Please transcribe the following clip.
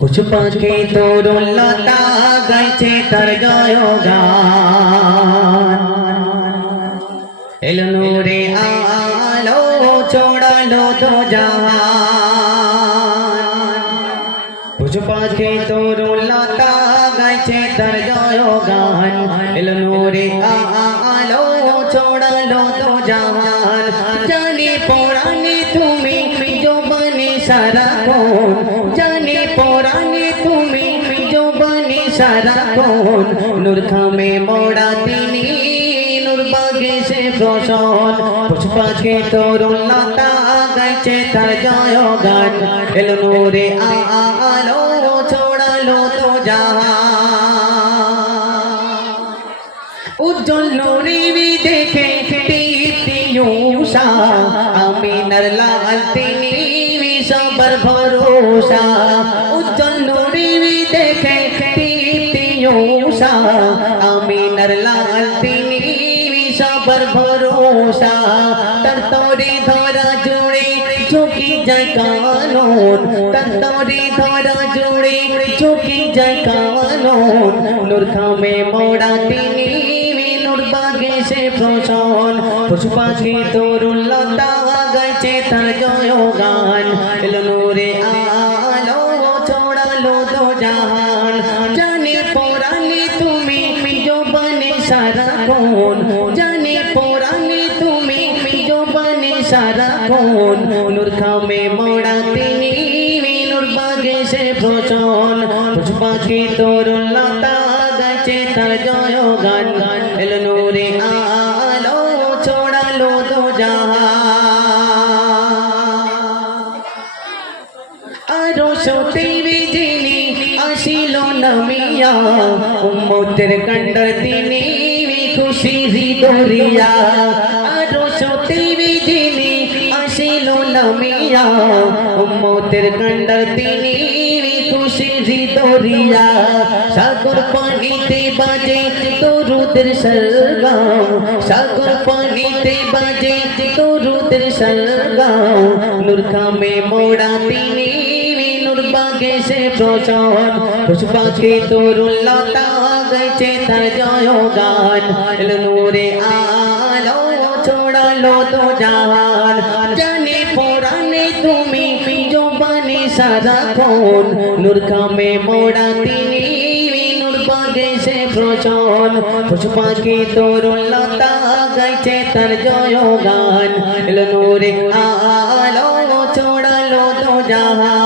পুষ্পকে তরুলতা গাইছে তার জয়গান এলো নূরে আলো চড়ালো তো জাহান পুষ্পকে তরুলতা গাইছে তার জয়গান এলো নূরে আলো চড়ালো তো জাহান জানি পরানি তুমি জবানি সারা কোন সারা কোন নূর খামে মোড়া তিনি নূর বাগে সে প্রসন পুষ্পাকে তরুণ লতা গাইছে তার জয় গান এলো নূরে আলো ছড়ালো তো জাহান উজ্জ্বল নূরি দেখে তীর্তিয়ুষা আমিনার লাল তিনি সবার ভরসা আমিনার লাল তিনি সবার ভরসা তার তরে ধরা জুড়ে ঝুঁকি যায় কানন তার তরে ধরা জুড়ে ঝুঁকি যায় কানন নূর খামে মোড়া তিনি নূর বাগে সে প্রসন পশু পাখি তরুণ লতা গাইছে তার জয় গান এলো নূরে জবানে সারা কোন নূর খামে মোড়া তিনি নূর বাগে সে প্রসন পশু পাখি তরুণ লতা গাছে তার জয় গান গান এলো নূরে আলো ছড়ালো তো জাহান আরো সতীবি যিনি আসিল নামিয়া উম্মতের কণ্ডর তিনি খুশি হৃদরিয়া আরো সতীবি যিনি আসিল নামিয়া উম্মতের কণ্ডর তিনি খুশি হৃদরিয়া সাগর পানিতে বাজে তরুদের সরগাম সাগর পানিতে বাজে তরুদের সরগাম নূর খামে মোড়া তিনি নূর বাগে সে প্রচন পুষ্পাকে তরুণ লতা গেছে তার জয় গান এলো নূরে আলো ছড়ালো তো জাহান জানে পরানে তুমি জবানে সারা কোন নূর খামে মোড়া তিনি নূর বাগে সে প্রচন পুষ্পাকে তরুণ লতা গাইছে তার জয় গান এলো নূরে আলো ছড়ালো তো জাহান এলো নূরে